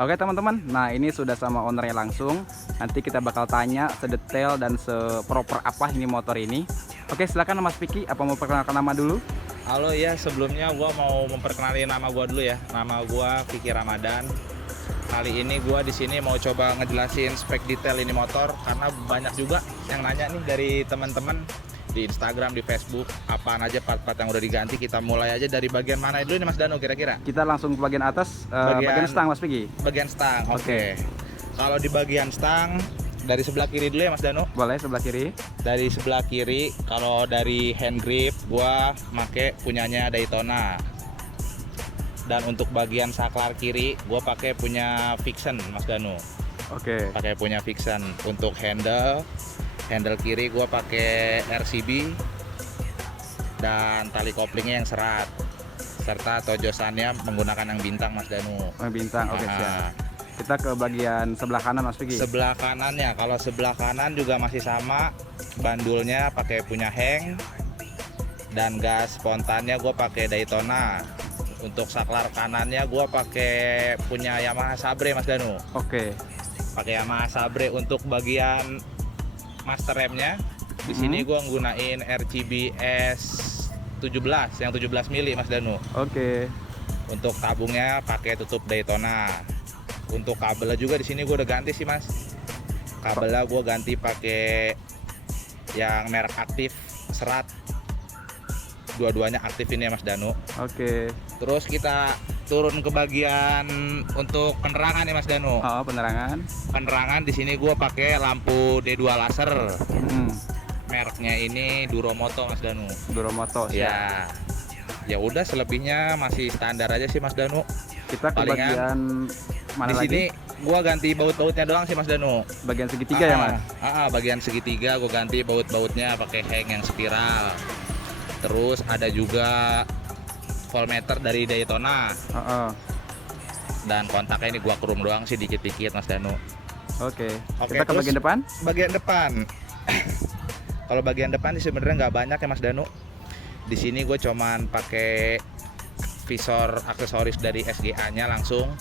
Oke teman-teman, nah ini sudah sama ownernya langsung. Nanti kita bakal tanya sedetail dan seproper apa ini motor ini. Oke, silakan Mas Vicky, apa mau perkenalkan nama dulu? Halo ya, sebelumnya gua mau memperkenalkan nama gua dulu ya. Nama gua Vicky Ramadan. Kali ini gua di sini mau coba ngejelasin spek detail ini motor karena banyak juga yang nanya nih dari teman-teman di Instagram, di Facebook, apaan aja part-part yang udah diganti. Kita mulai aja dari bagian mana dulu nih Mas Danu kira-kira? Kita langsung ke bagian atas, bagian stang Mas Vicky. Bagian stang. Oke. Kalau di bagian stang dari sebelah kiri dulu ya Mas Danu. Boleh sebelah kiri. Dari sebelah kiri, kalau dari hand grip gua make punyanya Daytona. Dan untuk bagian saklar kiri gua pakai punya Vixen Mas Danu. Oke. Pakai punya Vixen. Untuk handle kiri gua pakai RCB dan tali koplingnya yang serat, serta tojosannya menggunakan yang bintang Mas Danu. Bintang. Oke, siap. Kita ke bagian sebelah kanan Mas Vicky. Sebelah kanannya, kalau sebelah kanan juga masih sama, bandulnya pakai punya Heng dan gas spontannya gue pakai Daytona. Untuk saklar kanannya gue pakai punya Yamaha Sabre Mas Danu. Oke. Pakai Yamaha Sabre. Untuk bagian master remnya di sini gue nggunain RCB S17 yang 17 mili Mas Danu. Oke. Untuk tabungnya pakai tutup Daytona. Untuk kabelnya juga di sini gue udah ganti sih Mas. Kabelnya gue ganti pakai yang merek aktif serat. Dua-duanya aktif ini ya Mas Danu. Oke. Terus kita turun ke bagian untuk penerangan ya Mas Danu. Oh, penerangan. Penerangan di sini gue pakai lampu D2 laser. Mereknya ini Duromoto Mas Danu. Duromoto. Ya. Ya udah, selebihnya masih standar aja sih Mas Danu. Kita ke bagian mana di lagi? sini gua ganti baut-bautnya doang sih Mas Danu. Bagian segitiga ya Mas? Bagian segitiga gua ganti baut-bautnya pakai hang yang spiral. Terus ada juga voltmeter dari Daytona. Dan kontaknya ini gua kurung doang sih dikit-dikit Mas Danu. Oke. Kita ke bagian depan? Bagian depan. Kalau bagian depan sih sebenarnya nggak banyak ya Mas Danu. Di sini gue cuman pakai visor aksesoris dari SGA-nya langsung.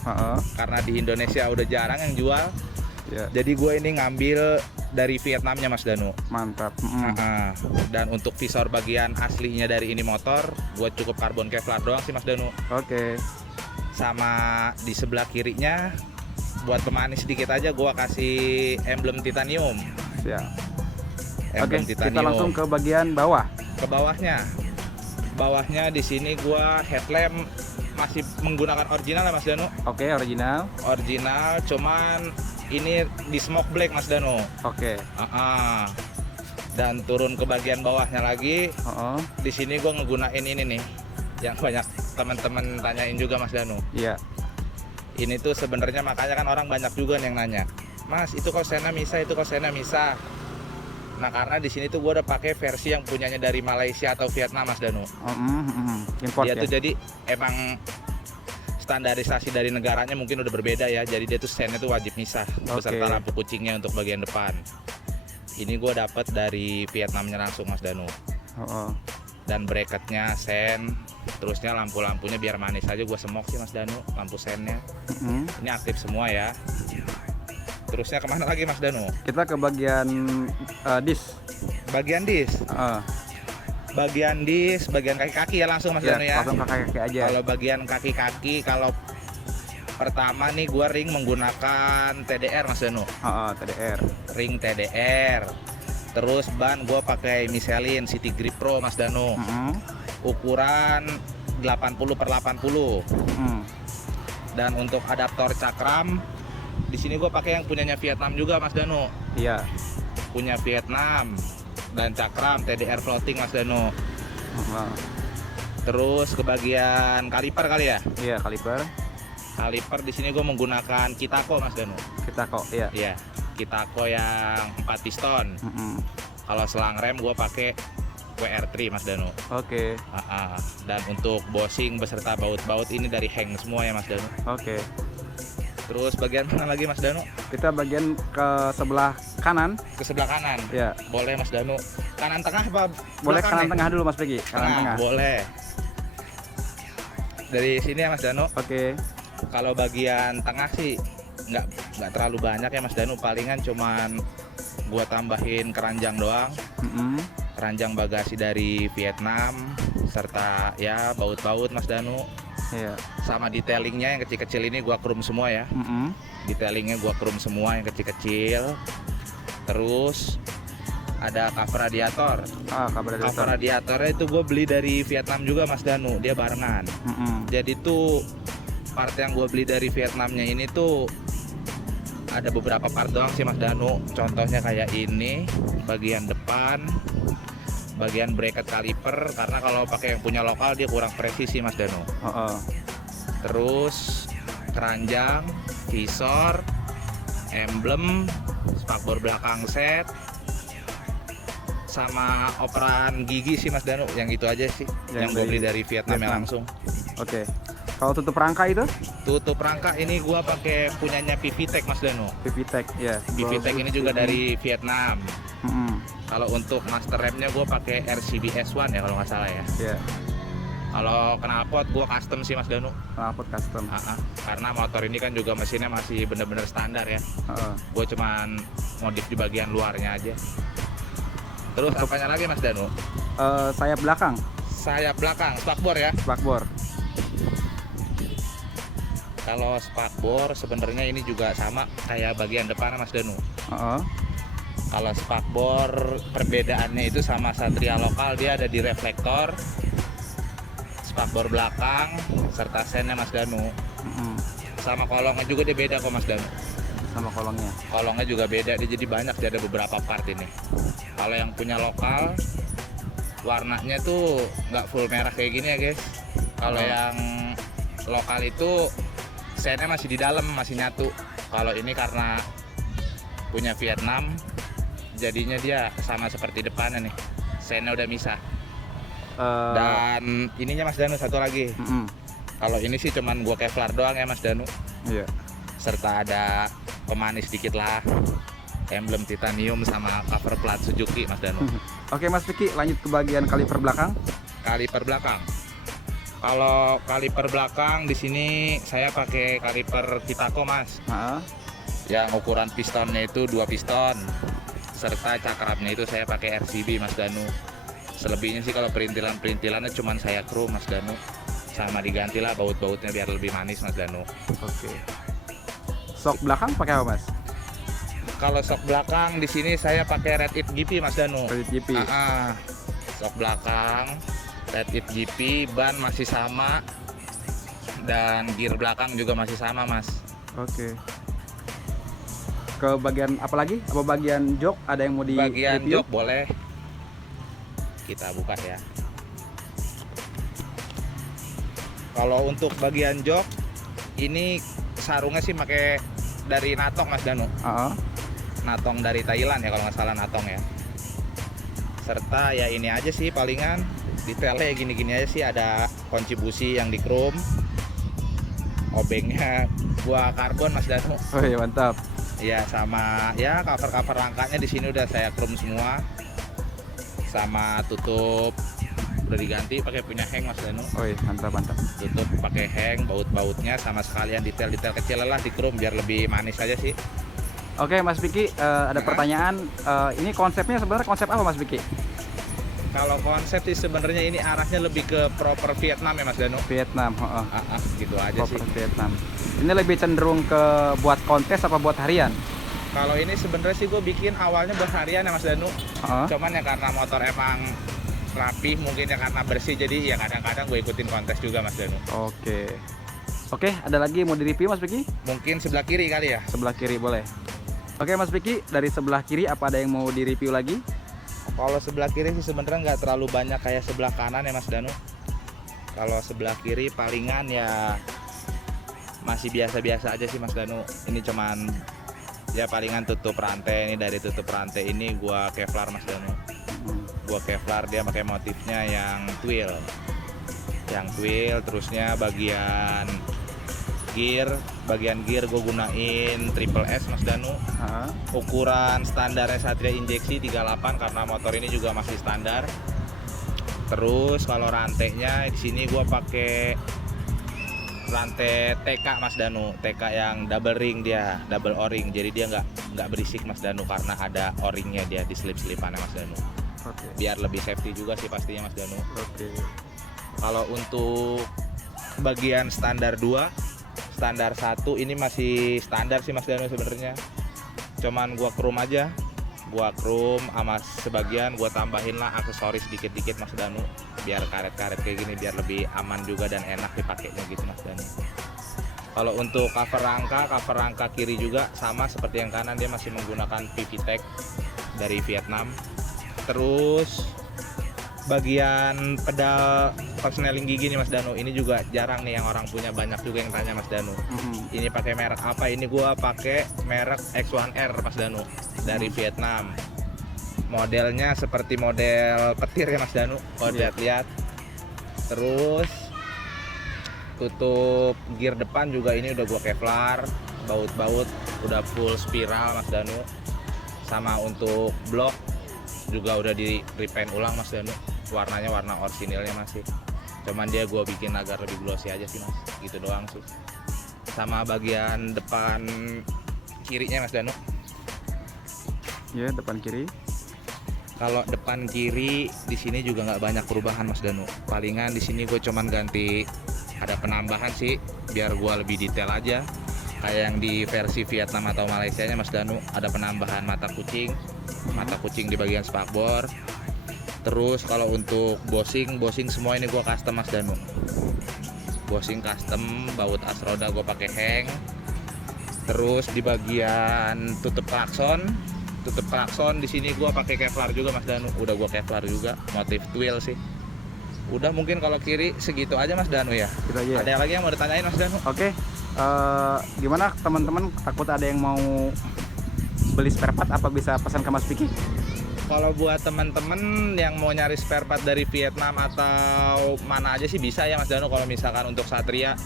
Karena di Indonesia udah jarang yang jual. Jadi gue ini ngambil dari Vietnamnya Mas Danu. Mantap. Dan untuk visor bagian aslinya dari ini motor, gue cukup karbon Kevlar doang sih Mas Danu. Oke. Sama di sebelah kirinya, buat pemanis sedikit aja gue kasih emblem titanium. Siap. Emblem Oke, titanium. kita langsung ke bagian bawah. Ke bawahnya di sini gua headlamp masih menggunakan original ya Mas Danu. Oke, original. Original, cuman ini di smoke black Mas Danu. Oke. Dan turun ke bagian bawahnya lagi. Di sini gua ngegunain ini nih, yang banyak teman-teman tanyain juga Mas Danu. Iya. Ini tuh sebenarnya makanya kan orang banyak juga nih yang nanya, Mas itu kok Sena Misa, itu kok Sena Misa. Nah karena di sini tuh gue udah pakai versi yang punyanya dari Malaysia atau Vietnam Mas Danu. Import dia ya? tuh jadi emang standarisasi dari negaranya mungkin udah berbeda ya. Jadi dia tuh sennya tuh wajib misah beserta lampu kucingnya untuk bagian depan. Ini gue dapat dari Vietnamnya langsung Mas Danu. Dan bracketnya sen, terusnya lampu-lampunya biar manis aja gue semok sih Mas Danu, lampu sennya. Ini aktif semua ya. Terusnya kemana lagi Mas Danu? Kita ke bagian disk. Bagian disk. Bagian disk, bagian kaki-kaki ya langsung Mas Danu ya. Langsung ke kaki-kaki aja. Kalau bagian kaki-kaki, kalau pertama nih gua ring menggunakan TDR Mas Danu. TDR. Ring TDR. Terus ban gua pakai Michelin City Grip Pro Mas Danu. Ukuran 80/80. Dan untuk adaptor cakram di sini gue pakai yang punyanya Vietnam juga Mas Danu. Iya. Punya Vietnam dan cakram TDR floating Mas Danu. Terus ke bagian kaliper kali ya? Iya, kaliper. Kaliper di sini gue menggunakan Kitako Mas Danu. Kitako, iya. Iya, Kitako yang 4 piston. Kalau selang rem gue pakai WR3 Mas Danu. Oke. Dan untuk bosing beserta baut-baut ini dari Heng semua ya Mas Danu. Oke. Terus bagian mana lagi Mas Danu? Kita bagian ke sebelah kanan. Ke sebelah kanan. Ya. Boleh Mas Danu. Kanan tengah apa? Boleh kanan tengah dulu Mas Vicky. Kanan tengah. Boleh. Dari sini ya Mas Danu. Oke. Kalau bagian tengah sih nggak terlalu banyak ya Mas Danu, palingan cuman gua tambahin keranjang doang. Keranjang bagasi dari Vietnam serta ya baut-baut Mas Danu. Iya. Sama detailingnya yang kecil-kecil ini gua chrome semua ya. Detailingnya gua chrome semua yang kecil-kecil. Terus ada cover radiator. Cover radiatornya itu gue beli dari Vietnam juga Mas Danu, dia barengan. Jadi tuh part yang gue beli dari Vietnamnya ini tuh ada beberapa part doang sih Mas Danu. Contohnya kayak ini, bagian depan, bagian bracket kaliper, karena kalau pakai yang punya lokal dia kurang presisi Mas Danu. Terus keranjang, visor, emblem, spakbor belakang set, sama operan gigi sih Mas Danu. Yang itu aja sih yang gue beli dari Vietnam yang langsung. Oke. Kalau tutup rangka itu? Tutup rangka ini gua pakai punyanya PVTech Mas Danu. PVTech ya. PVTech ini juga dari Vietnam. Kalau untuk master remnya gua pakai RCB S1 ya kalau nggak salah ya. Iya. Kalau knalpot gua custom sih Mas Danu. Knalpot custom. Karena motor ini kan juga mesinnya masih bener-bener standar ya. Gua cuman modif di bagian luarnya aja. Terus apanya lagi Mas Danu? Sayap belakang. Sayap belakang, spakbor ya. Spakbor. Kalau spakbor sebenarnya ini juga sama kayak bagian depan Mas Danu. Kalau spakbor perbedaannya itu sama Satria lokal, dia ada di reflektor, spakbor belakang, serta sennya Mas Danu. Sama kolongnya juga dia beda kok Mas Danu. Sama kolongnya. Kolongnya juga beda, dia jadi banyak, dia ada beberapa part ini. Kalau yang punya lokal, warnanya tuh nggak full merah kayak gini ya guys. Kalau yang lokal itu sennya masih di dalam, masih nyatu. Kalau ini karena punya Vietnam, jadinya dia sama seperti depannya nih, sennya udah misah. Dan ininya Mas Danu satu lagi. Kalau ini sih cuman gua Kevlar doang ya Mas Danu. Iya. Serta ada pemanis dikit lah, emblem titanium sama cover plat Suzuki Mas Danu. Oke Mas Vicky, lanjut ke bagian kaliper belakang. Kaliper belakang. Kalau kaliper belakang di sini saya pakai kaliper Kitako Mas. Yang ukuran pistonnya itu 2 piston. Serta cakramnya itu saya pakai RCB Mas Danu. Selebihnya sih kalau perintilannya cuman saya chrome Mas Danu. Sama digantilah baut-bautnya biar lebih manis Mas Danu. Oke. Sok belakang pakai apa Mas? Kalau sok belakang di sini saya pakai Red It GP Mas Danu. Red It GP. Sok belakang Red It GP, ban masih sama dan gear belakang juga masih sama Mas. Oke. Ke bagian apa lagi? Apa bagian jok ada yang mau di bagian review? jok boleh kita buka ya. Kalau untuk bagian jok ini sarungnya sih pakai dari Natong Mas Danu. Natong dari Thailand ya kalau nggak salah, Natong ya. Serta ya ini aja sih palingan detailnya gini-gini aja sih, ada kunci busi yang di chrome, obengnya gua karbon Mas Danu. Oh iya mantap. Ya sama ya cover rangkanya di sini udah saya chrome semua, sama tutup udah diganti pakai punya hang Mas Danu. Oh iya mantap. Tutup pakai hang, baut-bautnya sama sekalian detail-detail kecil lah di chrome biar lebih manis aja sih. Oke Mas Vicky, ada pertanyaan. Ini konsepnya sebenarnya konsep apa Mas Vicky? Kalau konsep sih sebenarnya ini arahnya lebih ke proper Vietnam ya Mas Danu. Vietnam, gitu aja proper sih. Vietnam. Ini lebih cenderung ke buat kontes apa buat harian? Kalau ini sebenarnya sih gue bikin awalnya buat harian ya Mas Danu. Cuman ya karena motor emang rapih, mungkin ya karena bersih, jadi ya kadang-kadang gue ikutin kontes juga Mas Danu. Oke, ada lagi mau di-review Mas Vicky? Mungkin sebelah kiri kali ya. Sebelah kiri boleh. Oke Mas Vicky, dari sebelah kiri apa ada yang mau di-review lagi? Kalau sebelah kiri sih sebenarnya nggak terlalu banyak kayak sebelah kanan ya Mas Danu. Kalau sebelah kiri palingan ya masih biasa-biasa aja sih Mas Danu. Ini cuman ya palingan tutup rantai. Ini dari tutup rantai ini gua Kevlar Mas Danu. Gua Kevlar, dia pakai motifnya yang twill. Terusnya bagian gear gue gunain triple S Mas Danu. Ukuran standarnya Satria injeksi 38 karena motor ini juga masih standar. Terus kalau rantainya di sini gue pakai rantai TK Mas Danu, TK yang double ring, dia double o-ring, jadi dia nggak berisik Mas Danu karena ada o-ringnya dia di selip-selipannya Mas Danu. Oke. Biar lebih safety juga sih pastinya Mas Danu. Oke. Kalau untuk bagian standar 2, standar 1 ini masih standar sih Mas Danu sebenarnya. Cuman gua chrome aja. Gua chrome sama sebagian gua tambahin lah aksesoris dikit-dikit Mas Danu, biar karet-karet kayak gini biar lebih aman juga dan enak dipakainya gitu Mas Danu. Kalau untuk cover rangka kiri juga sama seperti yang kanan, dia masih menggunakan PVTech dari Vietnam. Terus bagian pedal persneling gigi nih Mas Danu, ini juga jarang nih yang orang punya, banyak juga yang tanya Mas Danu. Ini pakai merek apa? Ini gua pakai merek X1R Mas Danu dari Vietnam. Modelnya seperti model petir ya Mas Danu, kalau lihat-lihat. Terus tutup gear depan juga ini udah gua Kevlar, baut-baut udah full spiral Mas Danu. Sama untuk blok juga udah di repaint ulang Mas Danu. Warnanya warna orisinilnya masih, cuman dia gua bikin agar lebih glossy aja sih Mas, gitu doang sih. Sama bagian depan kirinya Mas Danu. Ya, depan kiri. Kalau depan kiri di sini juga nggak banyak perubahan Mas Danu. Palingan di sini gue cuman ganti, ada penambahan sih biar gua lebih detail aja. Kayak yang di versi Vietnam atau Malaysia nya Mas Danu, ada penambahan mata kucing di bagian spakbor. Terus kalau untuk bossing semua ini gua custom Mas Danu. Bossing custom, baut as roda gua pakai hang. Terus di bagian tutup klakson di sini gua pakai Kevlar juga Mas Danu. Udah gua Kevlar juga, motif twill sih. Udah mungkin kalau kiri segitu aja Mas Danu ya. Gitu aja. Ada lagi yang mau ditanyain Mas Danu? Oke. Gimana teman-teman, takut ada yang mau beli spare part, apa bisa pesan ke Mas Vicky? Kalau buat teman-teman yang mau nyari spare part dari Vietnam atau mana aja sih bisa ya Mas Danu. Kalau misalkan untuk Satria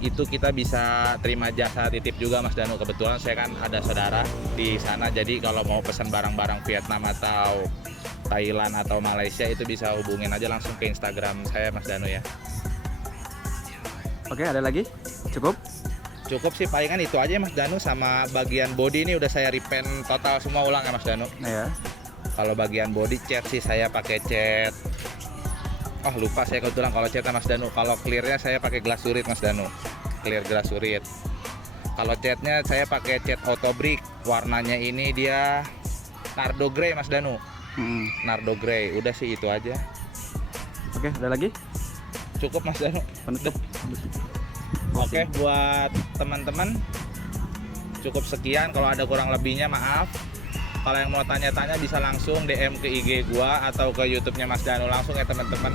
itu kita bisa terima jasa titip juga Mas Danu. Kebetulan saya kan ada saudara di sana, jadi kalau mau pesan barang-barang Vietnam atau Thailand atau Malaysia itu bisa hubungin aja langsung ke Instagram saya Mas Danu ya. Oke, ada lagi? Cukup? Cukup sih, palingan itu aja Mas Danu. Sama bagian body ini udah saya repaint total semua ulang ya Mas Danu. Ya. Kalau bagian body cat sih saya pakai cat, lupa saya kebetulan kalau catnya Mas Danu. Kalau clearnya saya pakai glasurit Mas Danu, clear glasurit. Kalau catnya saya pakai cat auto brick, warnanya ini dia Nardo Grey Mas Danu. Nardo Grey, udah sih itu aja. Oke, ada lagi? Cukup Mas Danu. Penutup. Oke, buat teman-teman cukup sekian. Kalau ada kurang lebihnya maaf. Kalau yang mau tanya-tanya bisa langsung DM ke IG gua atau ke YouTube-nya Mas Danu langsung ya teman-teman.